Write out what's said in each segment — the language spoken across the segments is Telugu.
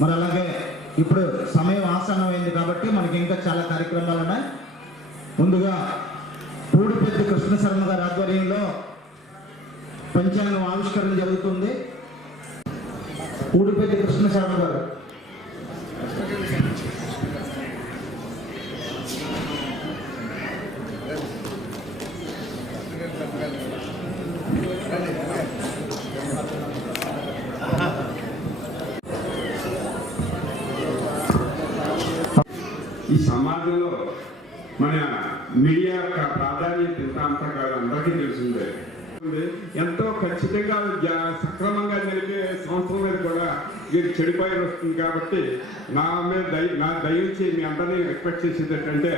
మరి అలాగే ఇప్పుడు సమయం ఆసన్నమైంది కాబట్టి మనకి ఇంకా చాలా కార్యక్రమాలు ఉన్నాయి. ముందుగా పూడిపెద్ది కృష్ణ శర్మ గారి ఆధ్వర్యంలో పంచాంగం ఆవిష్కరణ జరుగుతుంది. పూడిపెద్ది కృష్ణ శర్మ గారు ఈ సమాజంలో మన మీడియా యొక్క ప్రాధాన్యత ఇంత అంతా కాదు, అందరికీ తెలిసిందే. ఎంతో ఖచ్చితంగా సక్రమంగా జరిగే సంవత్సరం మీద కూడా ఇది చెడిపోయి వస్తుంది. కాబట్టి నా దయించి మీ అందరినీ రిక్వెస్ట్ చేసేది ఏంటంటే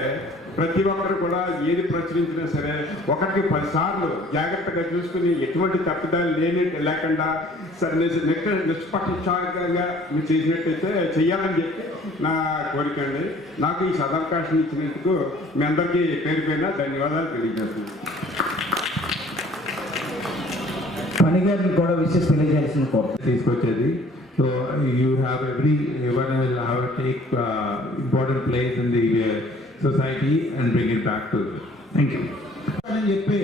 ప్రతి ఒక్కరు కూడా ఏది ప్రచురించినా సరే 1కి 10 సార్లు జాగ్రత్తగా చూసుకుని ఎటువంటి తప్పిదాలు లేకుండా సరే నిష్పక్షంగా మీరు చేసినట్టయితే చెయ్యాలని చెప్పి నా కోరిక అండి. నాకు ఈ సదవకాశం ఇచ్చినందుకు మీ అందరికీ పేరు పైన ధన్యవాదాలు తెలియజేస్తున్నాను. పనిగారిని కూడా విషయం తెలియజేయాల్సిన తీసుకొచ్చేది. So you have everyone will have a take important place in the society and bring it back to them. Thank you. అని చెప్పి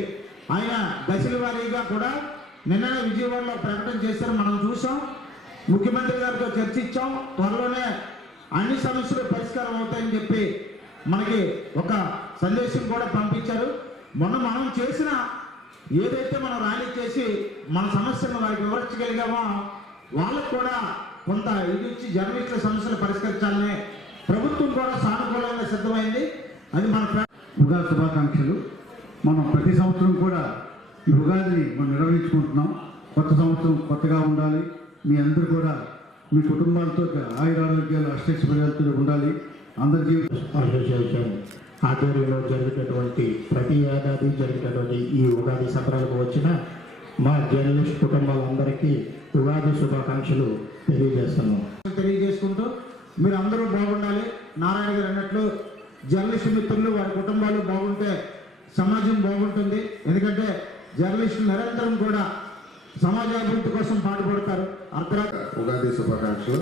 ఆయన దశల వారీగా కూడా నిన్ననే విజయవాడలో ప్రకటన చేశారు, మనం చూసాం. ముఖ్యమంత్రి గారితో చర్చించాం. త్వరలోనే అన్ని సమస్యలు పరిష్కారం అవుతాయని చెప్పి మనకి ఒక సందేశం కూడా పంపించారు. మొన్న మనం చేసిన ఏదైతే మనం ర్యాలీ చేసి మన సమస్యలను వారికి వివరించగలిగామో వాళ్ళకు కూడా కొంత ఇది ఇచ్చి జర్నలిస్టుల సమస్యలు పరిష్కరించాలని ప్రభుత్వం కూడా సానుకూలంగా సిద్ధమైంది. అది మన ఉగాది శుభాకాంక్షలు. మనం ప్రతి సంవత్సరం కూడా ఈ ఉగాదిని మనం నిర్వహించుకుంటున్నాం. కొత్త సంవత్సరం కొత్తగా ఉండాలి. మీ అందరూ కూడా మీ కుటుంబాలతో ఆయురారోగ్యాలు అష్టైశ్వర్యాలతో ఉండాలి. అందరికీ అసోసియేషన్ ఆధ్వర్యంలో జరుగుతున్నటువంటి ప్రతి ఏడాది జరుగుతున్నటువంటి ఈ ఉగాది సంబరాలకు వచ్చిన మా జర్నలిస్ట్ కుటుంబాలందరికీ ఉగాది శుభాకాంక్షలు తెలియజేసుకుంటూ మీరు అందరూ బాగుండాలి. నారాయణ గారు అన్నట్లు జర్నలిస్టు మిత్రులు వారి కుటుంబాలు బాగుంటే సమాజం బాగుంటుంది. ఎందుకంటే జర్నలిస్టులు నిరంతరం కూడా సమాజ అభివృద్ధి కోసం పాటుపడతారు. ఉగాది శుభాకాంక్షలు.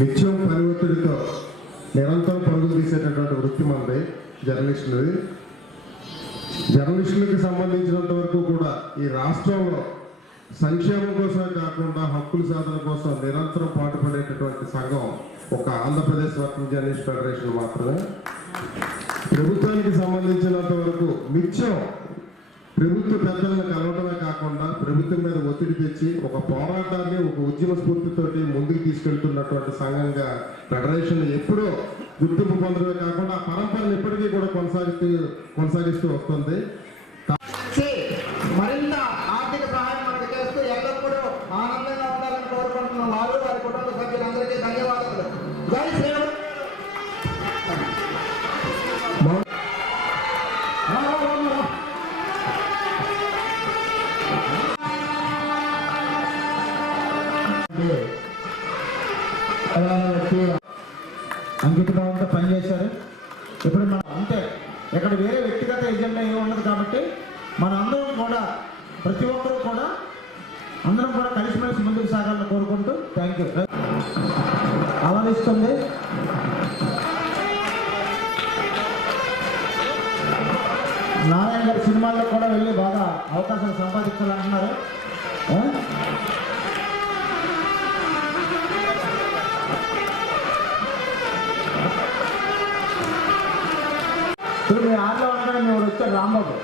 నిత్యం పని ఒత్తిడితో నిరంతరం పరుగులు తీసేటటువంటి వృత్తి మనది జర్నలిస్టులది. జర్నలిస్టులకి సంబంధించినంత వరకు కూడా ఈ రాష్ట్రంలో సంక్షేమం కోసమే కాకుండా హక్కుల సాధన కోసం నిరంతరం పాటుపడేటటువంటి సంఘం ఒక ఆంధ్రప్రదేశ్ వర్కింగ్ జర్నలిస్ట్ ఫెడరేషన్ మాత్రమే. ప్రభుత్వానికి సంబంధించినంత వరకు నిత్యం ప్రభుత్వ పెద్దలను కలవడమే కాకుండా ప్రభుత్వం మీద ఒత్తిడి తెచ్చి ఒక పోరాటాన్ని ఒక ఉద్యమ స్ఫూర్తితోటి ముందుకు తీసుకెళ్తున్నటువంటి సంఘంగా ఫెడరేషన్ ఎప్పుడూ గుర్తింపు పొందడమే కాకుండా ఆ పరంపరను ఇప్పటికీ కూడా కొనసాగిస్తూ వస్తుంది. మరింత ఆర్థిక సహాయం మనకు చేస్తూ ఎల్లప్పుడూ ఆనందంగా ఉండాలని కోరుకుంటున్న వారు వారి కుటుంబ సభ్యులందరికీ ధన్యవాదాలు. జై శ్రీరామ్. అంకిత భావంతో పనిచేశారు. ఇప్పుడు మనం అంతే, ఇక్కడ వేరే వ్యక్తిగత ఎజెండా ఏమి ఉండదు. కాబట్టి మన అందరం కూడా ప్రతి ఒక్కరూ కూడా అందరం కూడా కలిసిమెలిసి ముందుకు సాగాలని కోరుకుంటూ థ్యాంక్ యూ. ఆహ్వానిస్తుంది నారాయణ గారి సినిమాల్లో కూడా వెళ్ళి బాగా అవకాశాలు సంపాదించాలంటున్నారు. ఇప్పుడు మీ ఆటలో ఉంటాడు, మేము వచ్చాడు రాంబాబు.